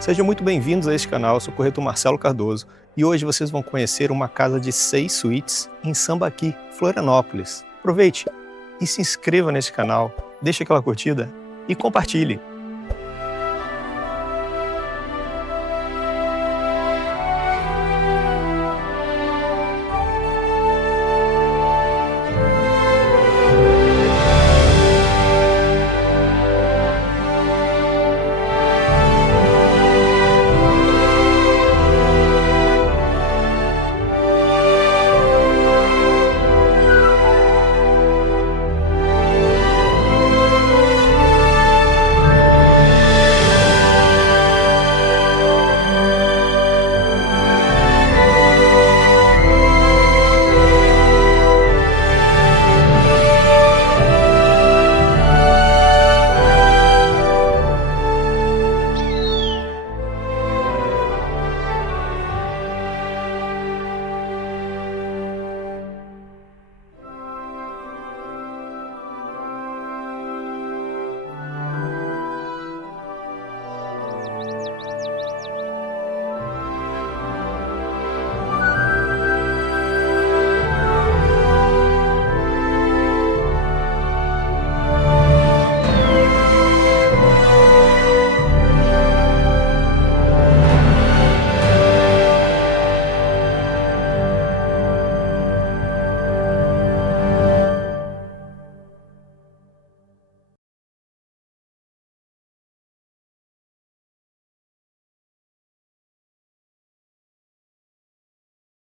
Sejam muito bem-vindos a este canal, eu sou o corretor Marcelo Cardoso e hoje vocês vão conhecer uma casa de 6 suítes em Sambaqui, Florianópolis. Aproveite e se inscreva nesse canal, deixe aquela curtida e compartilhe.